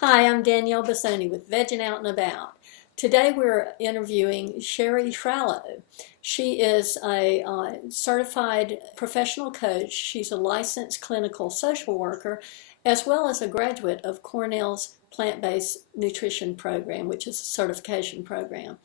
Hi, I'm Danielle Bassoni with Veggin Out and About. Today we're interviewing Sherry Trallow. She is a certified professional coach. She's a licensed clinical social worker, as well as a graduate of Cornell's plant-based nutrition program, which is a certification program.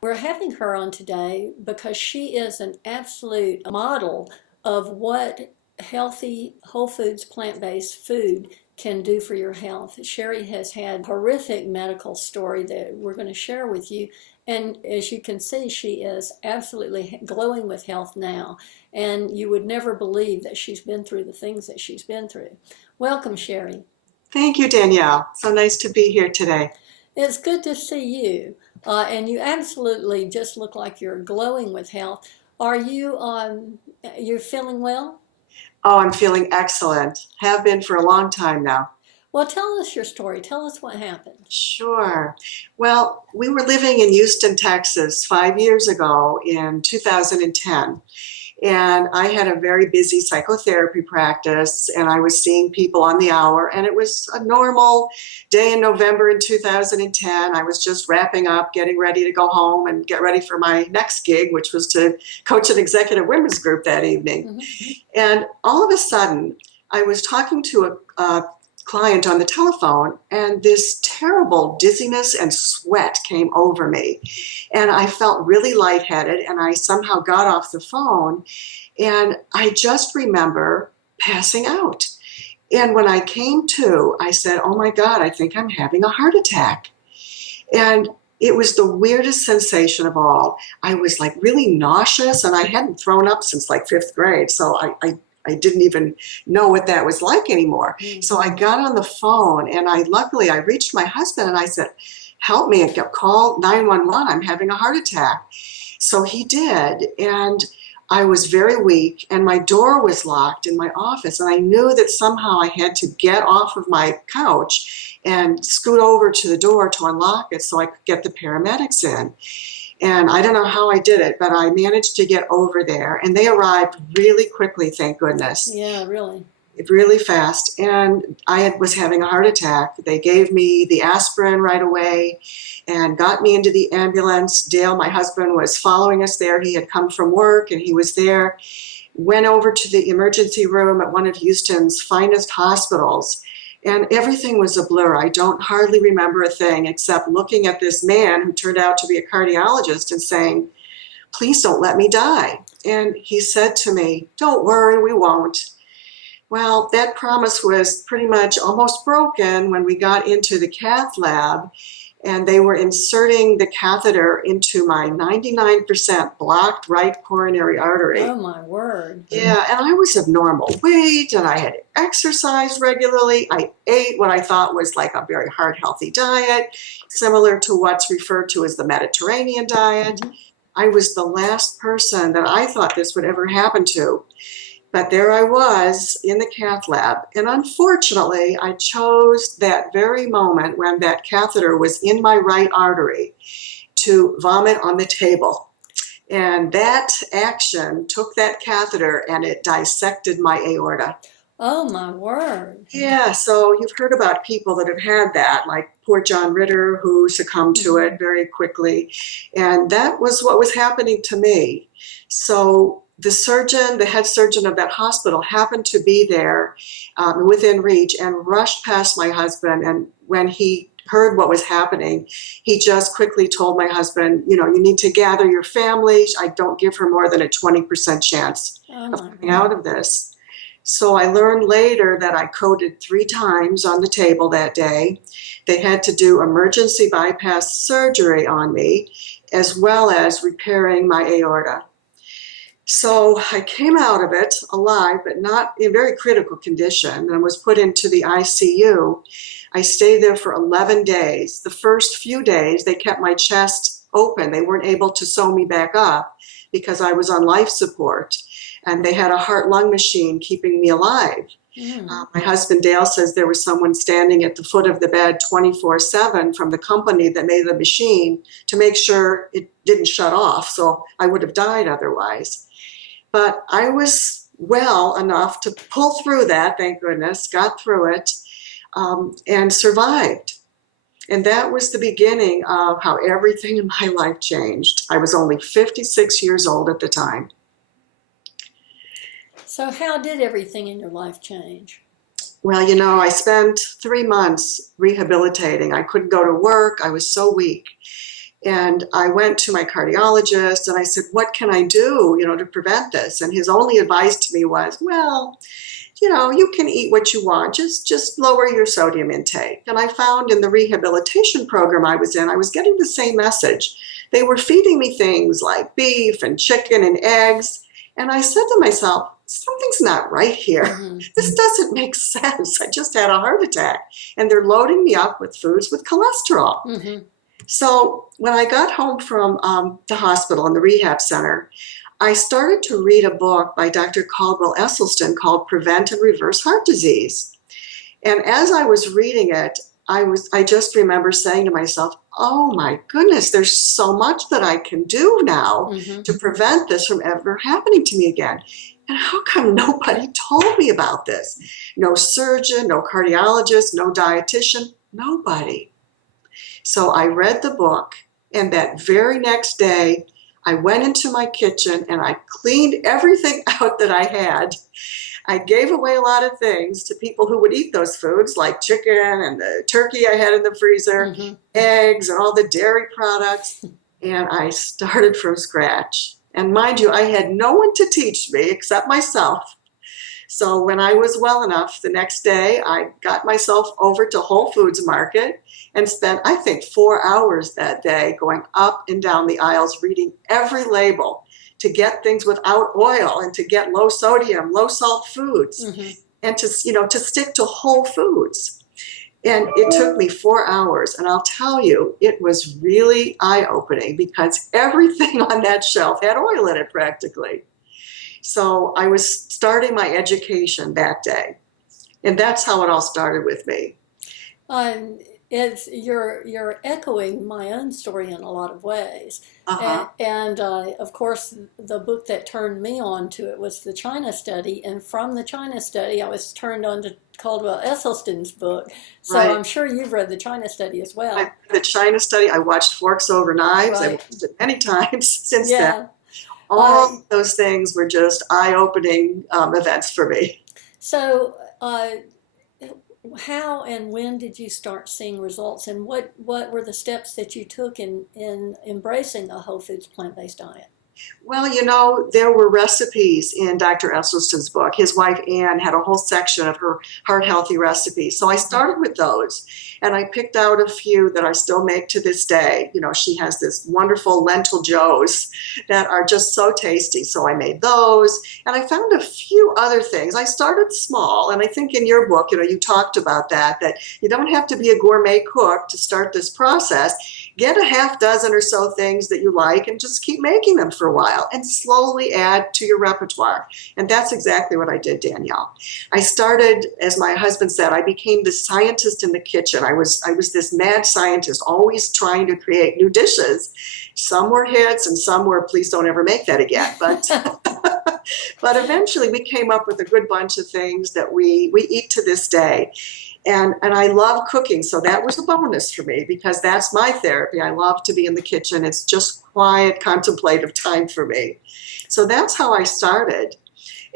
We're having her on today because she is an absolute model of what healthy, whole foods, plant-based food can do for your health. Sherry has had a horrific medical story that we're going to share with you. And as you can see, she is absolutely glowing with health now. And you would never believe that she's been through the things that she's been through. Welcome, Sherry. Thank you, Danielle. So nice to be here today. It's good to see you. And you absolutely just look like you're glowing with health. Are you you're feeling well? Oh, I'm feeling excellent. Have been for a long time now. Well, tell us your story. Tell us what happened. Sure. Well, we were living in Houston, Texas 5 years ago in 2010. And I had a very busy psychotherapy practice, and I was seeing people on the hour. And it was a normal day in November in 2010. I was just wrapping up, getting ready to go home and get ready for my next gig, which was to coach an executive women's group that evening. Mm-hmm. And all of a sudden, I was talking to a client on the telephone, and this terrible dizziness and sweat came over me. And I felt really lightheaded, and I somehow got off the phone, and I just remember passing out. And when I came to, I said, "Oh my God, I think I'm having a heart attack." And it was the weirdest sensation of all. I was like really nauseous, and I hadn't thrown up since like fifth grade. So I didn't even know what that was like anymore. So I got on the phone, and luckily I reached my husband, and I said, "Help me, and call 911. I'm having a heart attack." So he did, and I was very weak, and my door was locked in my office, and I knew that somehow I had to get off of my couch and scoot over to the door to unlock it so I could get the paramedics in. And I don't know how I did it, but I managed to get over there, and they arrived really quickly, thank goodness. Yeah, really. Really fast, and was having a heart attack. They gave me the aspirin right away and got me into the ambulance. Dale, my husband, was following us there. He had come from work, and he was there. Went over to the emergency room at one of Houston's finest hospitals, and everything was a blur. I don't hardly remember a thing except looking at this man who turned out to be a cardiologist and saying, "Please don't let me die." And he said to me, "Don't worry, we won't." Well, that promise was pretty much almost broken when we got into the cath lab, and they were inserting the catheter into my 99% blocked right coronary artery. Oh, my word. Yeah, and I was of normal weight, and I had exercised regularly. I ate what I thought was like a very heart healthy diet, similar to what's referred to as the Mediterranean diet. Mm-hmm. I was the last person that I thought this would ever happen to. But there I was in the cath lab, and unfortunately, I chose that very moment when that catheter was in my right artery to vomit on the table. And that action took that catheter and it dissected my aorta. Oh, my word. Yeah, so you've heard about people that have had that, like poor John Ritter, who succumbed to it very quickly. And that was what was happening to me. So the head surgeon of that hospital happened to be there within reach and rushed past my husband. And when he heard what was happening, he just quickly told my husband, "You need to gather your family. I don't give her more than a 20% chance of coming out of this." So I learned later that I coded 3 times on the table that day. They had to do emergency bypass surgery on me, as well as repairing my aorta. So I came out of it alive, but not in very critical condition, and was put into the ICU. I stayed there for 11 days. The first few days, they kept my chest open. They weren't able to sew me back up because I was on life support, and they had a heart-lung machine keeping me alive. My husband, Dale, says there was someone standing at the foot of the bed 24/7 from the company that made the machine to make sure it didn't shut off, so I would have died otherwise. But I was well enough to pull through that, thank goodness, got through it, and survived. And that was the beginning of how everything in my life changed. I was only 56 years old at the time. So how did everything in your life change? Well, I spent 3 months rehabilitating. I couldn't go to work. I was so weak. And I went to my cardiologist and I said, what can I do, to prevent this? And his only advice to me was, well, you can eat what you want, just lower your sodium intake. And I found in the rehabilitation program I was in, I was getting the same message. They were feeding me things like beef and chicken and eggs. And I said to myself, something's not right here. Mm-hmm. This doesn't make sense. I just had a heart attack. And they're loading me up with foods with cholesterol. Mm-hmm. So when I got home from the hospital and the rehab center, I started to read a book by Dr. Caldwell Esselstyn called Prevent and Reverse Heart Disease. And as I was reading it, I just remember saying to myself, oh my goodness, there's so much that I can do now Mm-hmm. to prevent this from ever happening to me again. And how come nobody told me about this? No surgeon, no cardiologist, no dietitian, nobody. So I read the book, and that very next day, I went into my kitchen and I cleaned everything out that I had. I gave away a lot of things to people who would eat those foods, like chicken and the turkey I had in the freezer, Mm-hmm. eggs and all the dairy products. And I started from scratch. And mind you, I had no one to teach me except myself. So when I was well enough, the next day I got myself over to Whole Foods Market and spent, I think, 4 hours that day going up and down the aisles reading every label to get things without oil and to get low sodium, low salt foods, Mm-hmm. and to stick to whole foods. And it took me 4 hours, and I'll tell you, it was really eye-opening because everything on that shelf had oil in it practically. So I was starting my education that day. And that's how it all started with me. You're echoing my own story in a lot of ways, Uh-huh. and of course the book that turned me on to it was the China study, and from the China study I was turned on to Caldwell Esselstyn's book. So Right. I'm sure you've read the China study as well. The China study, I watched Forks Over Knives. I Right. watched it many times since then. Yeah. All those things were just eye-opening events for me. So how and when did you start seeing results, and what were the steps that you took in embracing a whole foods plant-based diet? Well, there were recipes in Dr. Esselstyn's book. His wife, Anne, had a whole section of her heart-healthy recipes. So I started with those, and I picked out a few that I still make to this day. She has this wonderful lentil joes that are just so tasty. So I made those, and I found a few other things. I started small, and I think in your book, you talked about that you don't have to be a gourmet cook to start this process. Get a half dozen or so things that you like and just keep making them for a while and slowly add to your repertoire. And that's exactly what I did, Danielle. I started, as my husband said, I became the scientist in the kitchen. I was this mad scientist, always trying to create new dishes. Some were hits and some were, please don't ever make that again. But but eventually we came up with a good bunch of things that we eat to this day. And I love cooking, so that was a bonus for me because that's my therapy. I love to be in the kitchen. It's just quiet, contemplative time for me. So that's how I started.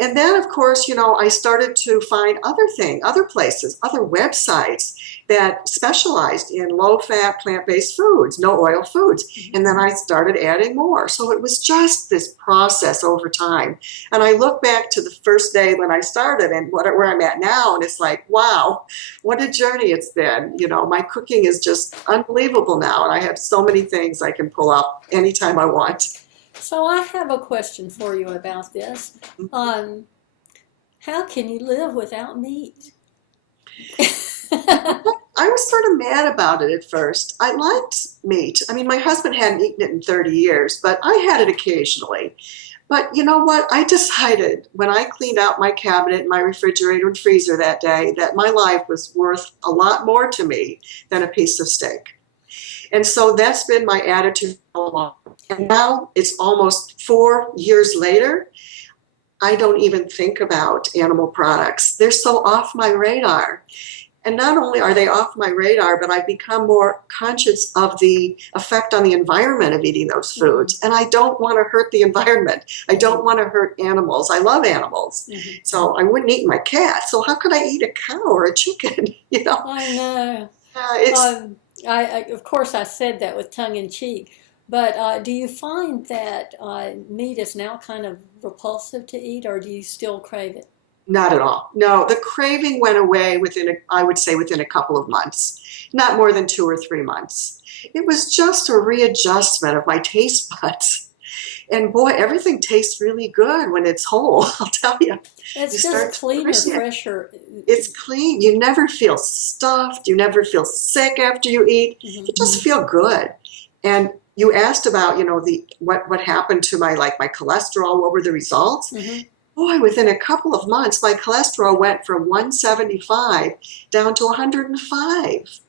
And then, of course, I started to find other places, other websites that specialized in low-fat, plant-based foods, no-oil foods. And then I started adding more. So it was just this process over time. And I look back to the first day when I started and where I'm at now, and it's like, wow, what a journey it's been. My cooking is just unbelievable now, and I have so many things I can pull up anytime I want. So I have a question for you about this. How can you live without meat? I was sort of mad about it at first. I liked meat. I mean, my husband hadn't eaten it in 30 years, but I had it occasionally. But you know what? I decided when I cleaned out my cabinet, my refrigerator and freezer that day, that my life was worth a lot more to me than a piece of steak. And so that's been my attitude all along. And now it's almost 4 years later. I don't even think about animal products. They're so off my radar. And not only are they off my radar, but I've become more conscious of the effect on the environment of eating those foods. And I don't want to hurt the environment. I don't want to hurt animals. I love animals. So I wouldn't eat my cat. So how could I eat a cow or a chicken? You know? I know. It's Of course, I said that with tongue in cheek, but do you find that meat is now kind of repulsive to eat, or do you still crave it? not at all. No, the craving went away I would say within a couple of months, not more than 2 or 3 months. It was just a readjustment of my taste buds. And boy, everything tastes really good when it's whole, I'll tell you. It's You just start to cleaner, appreciate it. fresher. It's clean. You never feel stuffed. You never feel sick after you eat. You just feel good. And you asked about, what happened to my cholesterol, what were the results? Boy, within a couple of months, my cholesterol went from 175 down to 105,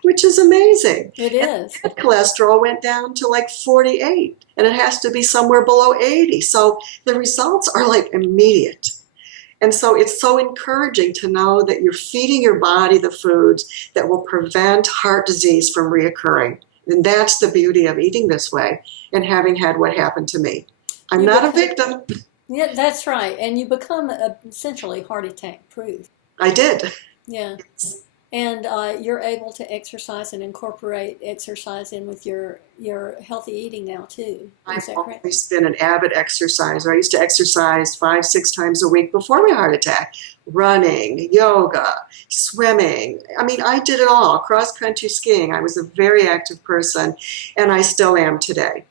which is amazing. It is. And cholesterol went down to like 48, and it has to be somewhere below 80. So the results are like immediate. And so it's so encouraging to know that you're feeding your body the foods that will prevent heart disease from reoccurring. And that's the beauty of eating this way and having had what happened to me. I'm not a victim. Yeah, that's right. And you become essentially heart attack proof. I did. Yeah. And you're able to exercise and incorporate exercise in with your healthy eating now too. I've Is that correct? always been an avid exerciser. I used to exercise 5-6 times a week before my heart attack. Running, yoga, swimming. I mean, I did it all. Cross-country skiing. I was a very active person, and I still am today.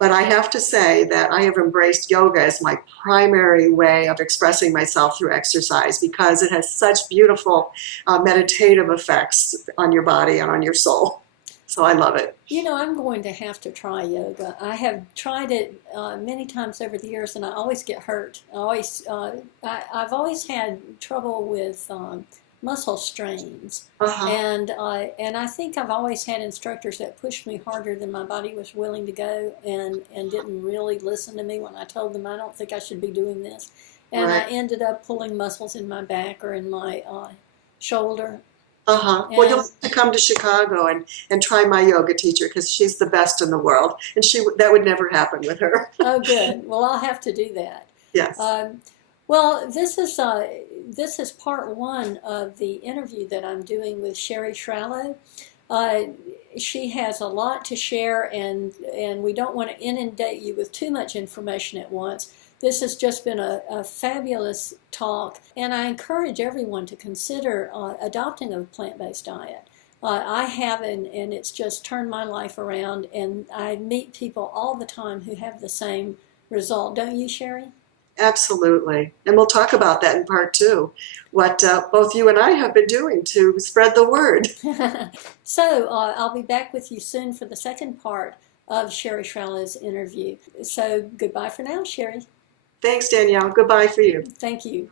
But I have to say that I have embraced yoga as my primary way of expressing myself through exercise because it has such beautiful meditative effects on your body and on your soul. So I love it. I'm going to have to try yoga. I have tried it many times over the years, and I always get hurt. I've always had trouble with muscle strains, and I think I've always had instructors that pushed me harder than my body was willing to go, and didn't really listen to me when I told them I don't think I should be doing this, and Right. I ended up pulling muscles in my back or in my shoulder. Well, you'll have to come to Chicago and try my yoga teacher because she's the best in the world, and that would never happen with her. Oh, good. Well, I'll have to do that. Yes. Well, this is part one of the interview that I'm doing with Sherry Shrallo. She has a lot to share, and we don't want to inundate you with too much information at once. This has just been a fabulous talk, and I encourage everyone to consider adopting a plant-based diet. I have, and it's just turned my life around, and I meet people all the time who have the same result. Don't you, Sherry? Absolutely. And we'll talk about that in part 2, what both you and I have been doing to spread the word. So I'll be back with you soon for the second part of Sherry Shrallo's interview. So goodbye for now, Sherry. Thanks, Danielle. Goodbye for you. Thank you.